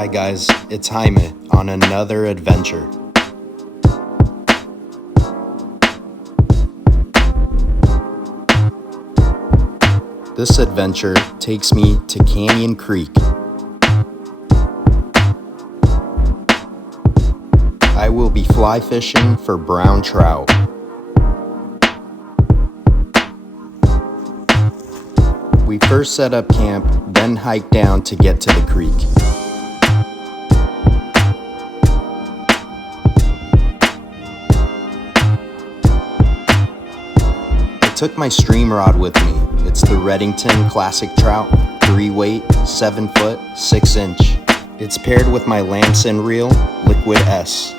Hi guys, it's Jaime on another adventure. This adventure takes me to Canyon Creek. I will be fly fishing for brown trout. We first set up camp, then hiked down to get to the creek. I took my stream rod with me. It's the Redington Classic Trout, 3-weight, 7-foot, 6-inch. It's paired with my Lamson reel, Liquid S.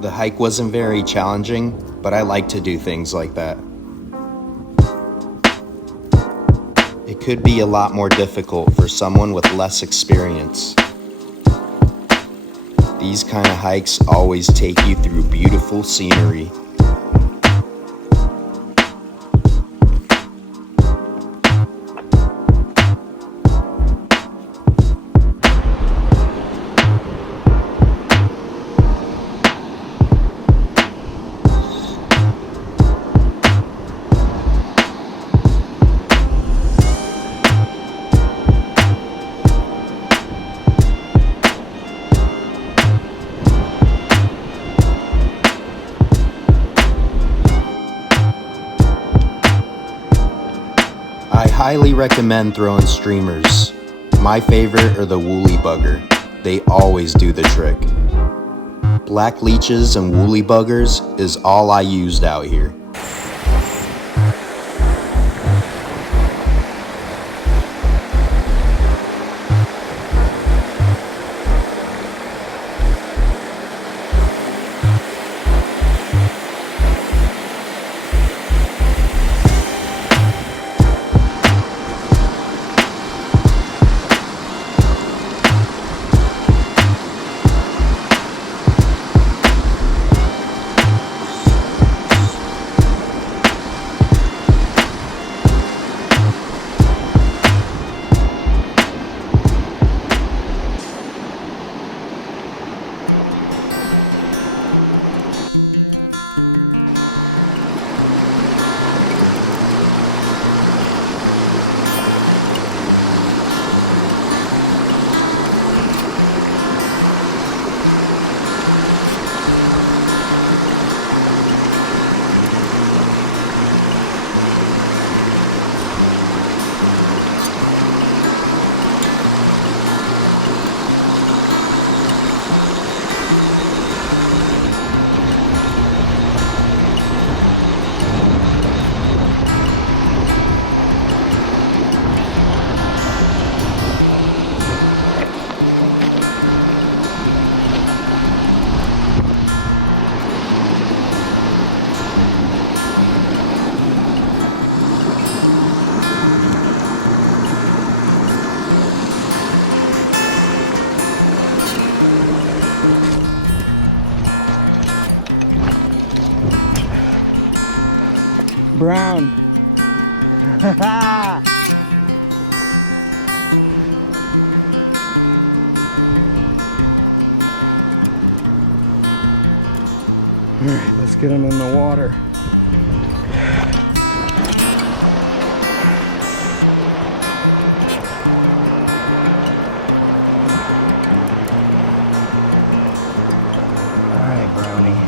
The hike wasn't very challenging, but I like to do things like that. It could be a lot more difficult for someone with less experience. These kind of hikes always take you through beautiful scenery. I highly recommend throwing streamers. My favorite are the woolly bugger. They always do the trick. Black leeches and woolly buggers is all I used out here. Brown. All right, let's get him in the water. All right, Brownie.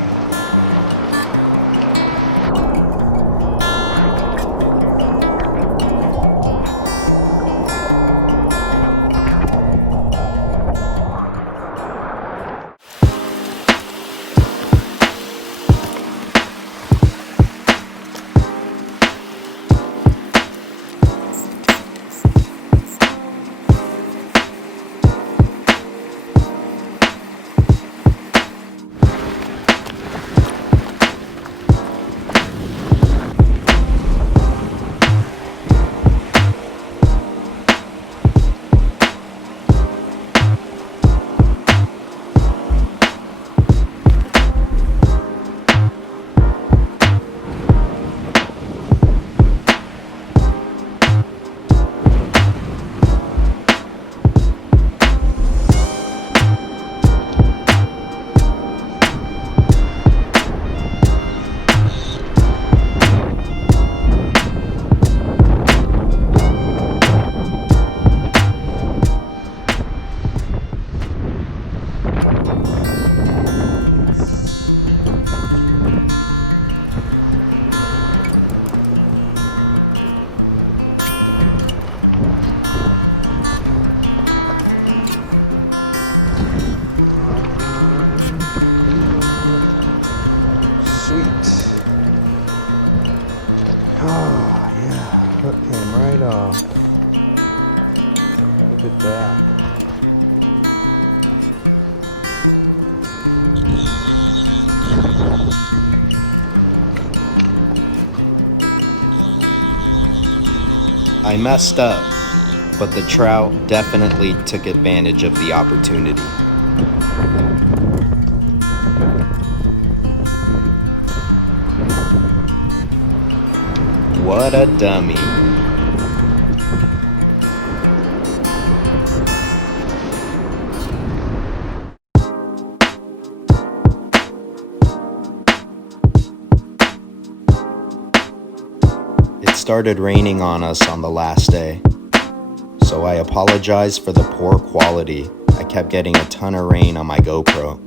Hook came right off. Look at that. I messed up, but the trout definitely took advantage of the opportunity. What a dummy. It started raining on us on the last day, so I apologize for the poor quality. I kept getting a ton of rain on my GoPro.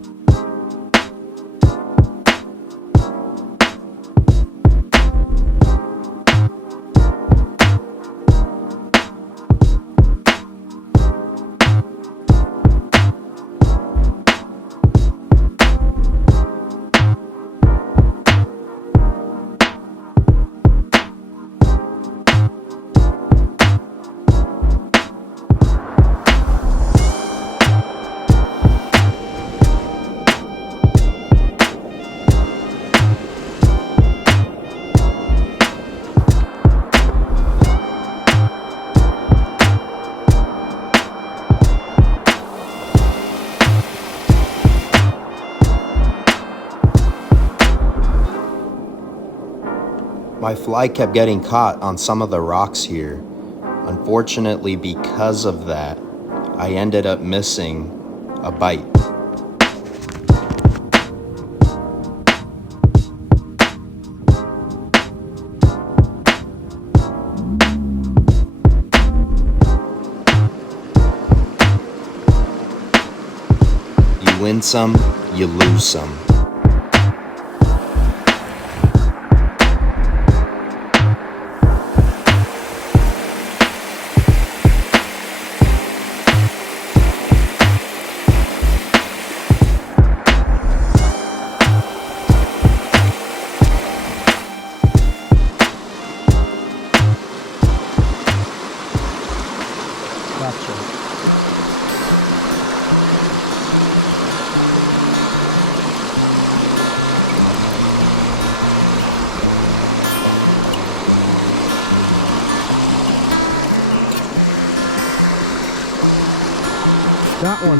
My fly kept getting caught on some of the rocks here. Unfortunately, because of that, I ended up missing a bite. You win some, you lose some. Got one.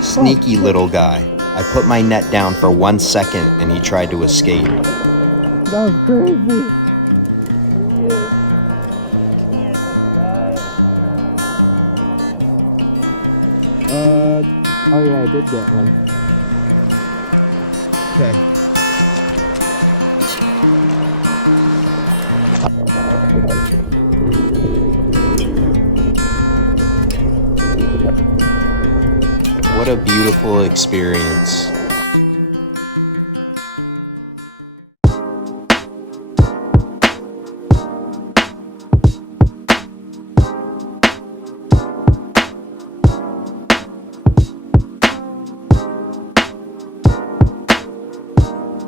Sneaky little guy. I put my net down for 1 second and he tried to escape. That was crazy. Oh yeah, I did get one. Okay. What a beautiful experience.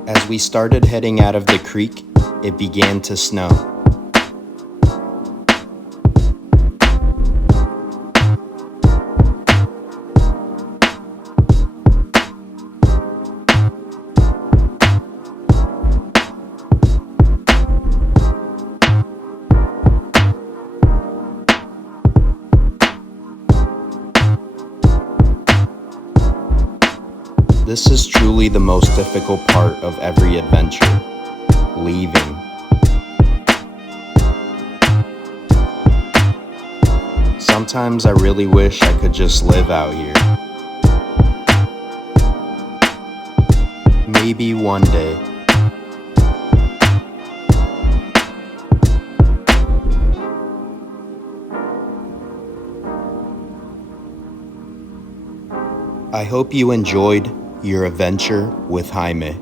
As we started heading out of the creek, it began to snow. This is truly the most difficult part of every adventure, leaving. Sometimes I really wish I could just live out here. Maybe one day. I hope you enjoyed Your adventure with Jaime.